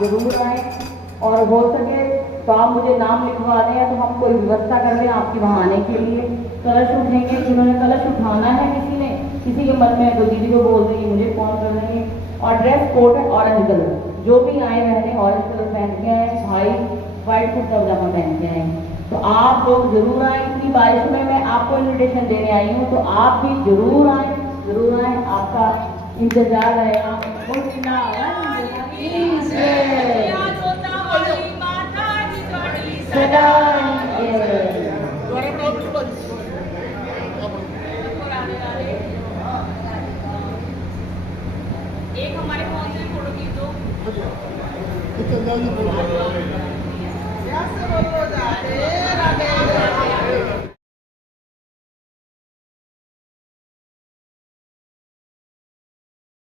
जरूर आए और हो सके तो आप मुझे नाम लिखवा दें या तो हम कोई व्यवस्था कर दें आपके वहाँ आने के लिए। कलश उठेंगे, जिन्होंने कलश उठाना है किसी के मन में तो दीदी को बोल देंगे, मुझे फोन कर देंगे। और ड्रेस कोड है ऑरेंज कलर, जो भी आए रहने ऑरेंज कलर पहन के आए, भाई व्हाइट कुर्ता पजामा पहन के आए। तो आप लोग जरूर आए, इतनी बारिश में मैं आपको इन्विटेशन देने आई हूँ, तो आप भी जरूर आए, आपका इंतजार रहेगा। एक हमारे फोन से फोटो खींचो।